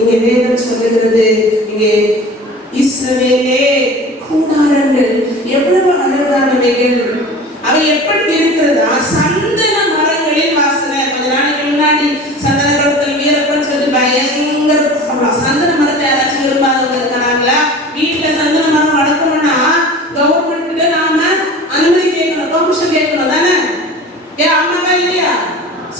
இங்கே வேதம் சொல்லுகிறது, இங்கே இஸ்ரவேலே கூடாரங்கள் எவ்வளவு அழகானவைகள், அவை எப்படி இருக்கிறதா? சந்தன மரங்களின் வாசனை. கொஞ்ச நாளைக்கு முன்னாடி சந்தன குளத்தில் வீரப்பன் சொல்லி பயங்கர சந்தன மரத்தை யாராச்சும் விரும்பாதவங்க இருக்கிறாங்களா? வீட்டுல சந்தன மரம் வளர்க்கணும்னா கவர்மெண்ட்ல நாம அனுமதி கேட்கணும், பெர்மிஷன் கேட்கணும் தானே? ஏன் அம்மாவா இல்லையா?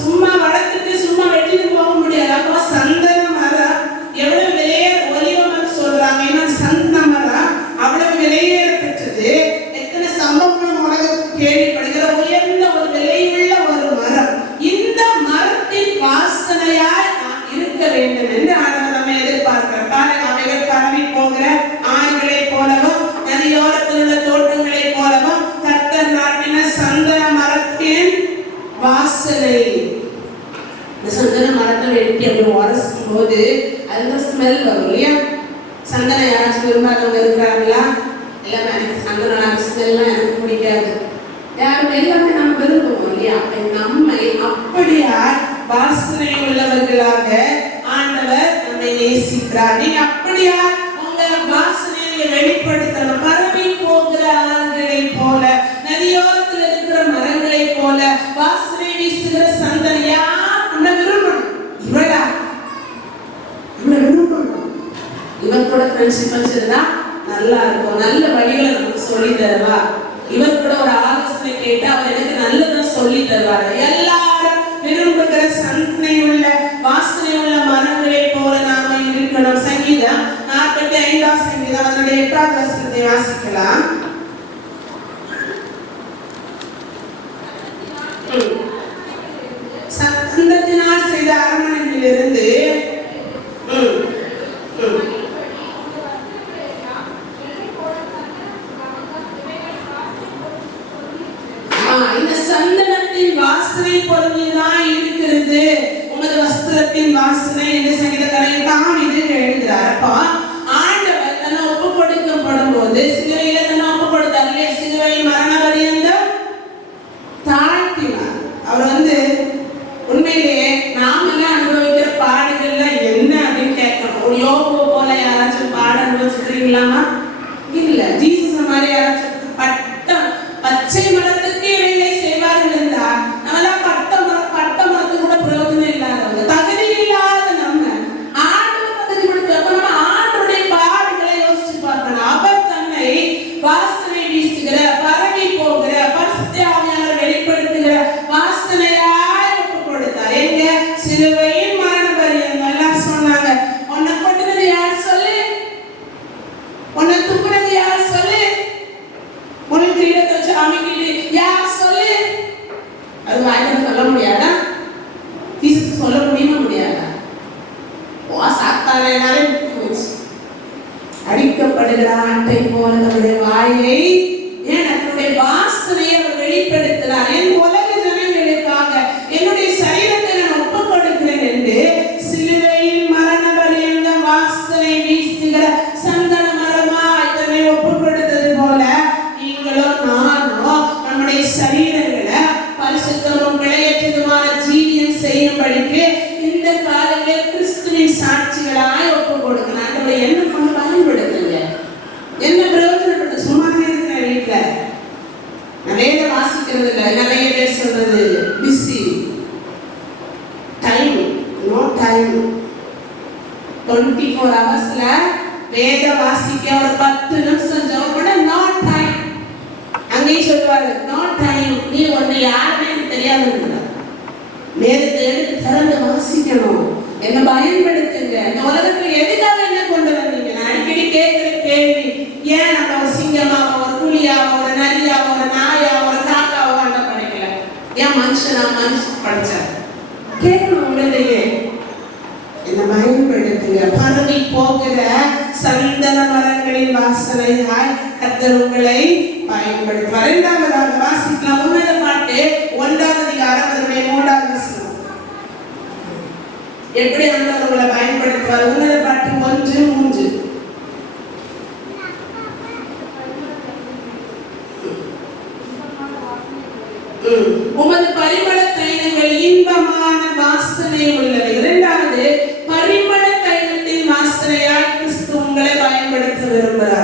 சும்மா வளர்த்துட்டு சும்மா வெட்டிட்டு போக முடியாது. அப்போ சந்தன மரம் எவ்வளவு விலையேற, ஒலிவம் சொல்றாங்க, ஏன்னா சந்தன மரம் அவ்வளவு விலையேற பெற்றது. எத்தனை சம்பவம் உலகத்துக்கு கேள்விப்படுகிற உயர்ந்த ஒரு விலையுள்ள ஒரு மரம். இந்த மரத்தின் வாசனையாய் நாம் இருக்க வேண்டும் என்று ஆண்டவர் நம்மை எதிர்பார்க்கிறார். பாருங்க, அவைகள் பரவி போகிற ஆறுகளை போலவும் நதியோரத்தில் உள்ள தோட்டங்களை போலவும் கர்த்தர் நாட்டின சந்தன மரத்தின் வாசனை. இந்த சந்தன மரத்தை வெட்டி அப்படி உரசும் போது அதுல ஸ்மெல் வரும் இல்லையா? சந்தனம் யாராச்சும் விரும்பாதவங்க இருக்கிறாங்களா? எல்லாமே சந்தனம் ஸ்மெல்லாம் எனக்கு பிடிக்காது. யாரும் எல்லாமே நம்ம விரும்புவோம் இல்லையா? நம்மை அப்படியா வாசனை உள்ளவர்களாக ஆண்டவர் நம்மை நேசிக்கிறார். நீங்க அப்படியா உங்க வாசனையை வெளிப்படுத்தணும். பரவி போகிற ஆறுகளை போல, நதியோரத்தில் இருக்கிற மரங்களை போல வாசனை வீசுகிற சந்தனம். யார் நம்ம விரும்பணும்? இவளா? நம்ம விரும்பணும். இவர் கூட ஃப்ரெண்ட்ஷிப் வச்சிருந்தா நல்லா இருக்கும், நல்ல வழிகளை நமக்கு சொல்லி தருவா. இவர் கூட ஒரு ஆலோசனை கேட்டு அவர் எனக்கு நல்லதான் சொல்லி தருவார். எல்லாரும் விரும்புகிற சந்தனை உள்ள வாசனை உள்ள மரங்களை போல நாம இருக்கணும். சங்கீதம் 45 சங்கீதம் அதனுடைய 8வது வசனத்தை வாசிக்கலாம். சந்தத்தினால் செய்த அரண்மனையிலிருந்து இந்த சந்தனத்தின் வாசனை பொருள்தான் இருக்கிறது. உமது வஸ்திரத்தின் வாசனை என்று சங்கீதக்காரன் தாவீது எழுதுகிறார். அப்பா ஆண்டவர் தன்னை ஒப்பு கொடுக்கப்படும் போது சிலுவையில தன்னை ஒப்பு கொடுத்தார் இல்லையா? சிலுவையின் மரண பரியந்தம் தாழ்த்தினார். அவர் உண்மையிலேயே நாமெல்லாம் அனுபவிக்கிற பாடுகள்ல என்ன அப்படின்னு கேட்கணும். ஒரு யோபு போல யாராச்சும் பாட அனுபவிச்சிருக்கீங்களாமா? இல்ல. ஜீசஸ் மாதிரி யாராச்சும் பச்சை மரத்துக்கு வேலை செய்வார்கள் என்றால் நம்மளாம் பட்ட மரத்து கூட பிரயோஜனம் இல்லாதவங்க, தகுதி இல்லாத நம்ம ஆண்டவர் தகுதி கொடுத்து நம்ம ஆண்டவருடைய பாடுகளை யோசிச்சு பார்க்கணும். அவர் தன்னை வாசனை வீசுகிற, பரவி போகிற, பரிசுத்த ஆவியானவர் வெளிப்படுத்துகிற வாசனையாய் ஒப்பு கொடுத்தார். எங்க? சிலுவையின் மரண பரியந்தம். எல்லாம் சொன்னாங்க, உன்னை கொண்டது யார் சொல்லு? உன்னை துப்புனது யார் சொல்லு? உனக்கு கிரீடத்தை வச்சு அமைக்கிட்டு யார் சொல்லு? அது வாய்ப்பு சொல்ல முடியாதா? ஜீசஸ் சொல்ல முடியுமா? முடியாதா? சாத்தானாலே அடிக்கப்படுகிற ஆட்டை போல நம்முடைய வாயை, ஏன் நம்முடைய வாசனையை அவர் வெளிப்படுத்துகிறார். என் உலக ஜனங்களுக்காக என்னுடைய சரீரத்தை நான் ஒப்புக் கொடுக்கிறேன் என்று சிலுவையின் மரண பரியந்த வாசனை வீசுகிற சந்தன மரமாய் தன்னை ஒப்புக் கொடுத்தது போல நீங்களும் நானும் நம்முடைய சரீரங்களை பரிசுத்தமும் விளையற்றதுமான ஜீவியம் செய்யும்படிக்கு இந்த காலங்களில் கிறிஸ்துவின் சாட்சிகளாய் ஒப்புக் கொடுக்கணும். என்ன பண்ண பயன்படுத்துங்க, என்ன பிரயோஜனப்பட்டு சும்மா இருக்கிற வீட்டுல நான் வேதம் வாசிக்கிறது இல்லை. நிறைய பேர் சொல்றது பிஸி டைம், நோ டைம். 24 ஹவர்ஸ்ல வேதம் வாசிக்க ஒரு 10 நிமிஷம் ஜெபம் பண்ண நோ டைம். அங்கேயும் சொல்லுவாரு நோ டைம். நீ ஒன்னு யாருமே தெரியாதுன்னு வேதத்தை எடுத்து திறந்து வாசிக்கணும். என்ன பயன்படுத்துங்க. இந்த உலகத்துல எதுக்காக என்ன கொண்டு வந்தீங்க? நான் அடிக்கடி கேட்கிற கேள்வி, ஏன் நம்ம ஒரு சிங்கமாவோ, ஒரு புலியாவோ, ஒரு நரியாவோ, ஒரு நாயாவோ, ஒரு காக்காவோ அந்த படைக்கல? ஏன் மனுஷன் படைச்சார்? கேட்கணும். உடனேயே என்ன பயன்படுத்துங்க. பரவி போகிற சந்தன மரங்களின் வாசனையாய் கர்த்தர் உங்களை பயன்படுத்துவார். 2வது வாசிக்கலாம். உன்னத பாட்டு 1வது அதிகாரம் அதனுடைய 3வது வசனம். எப்படி ஆண்டவர் உங்களை பயன்படுத்துவார்? உன்னத பாட்டு 1:3. உமது பரிமள தைலங்கள் இன்பமான வாசனை உள்ளவை. 2வது பரிமள தைலத்தை விரும்புகிறார்.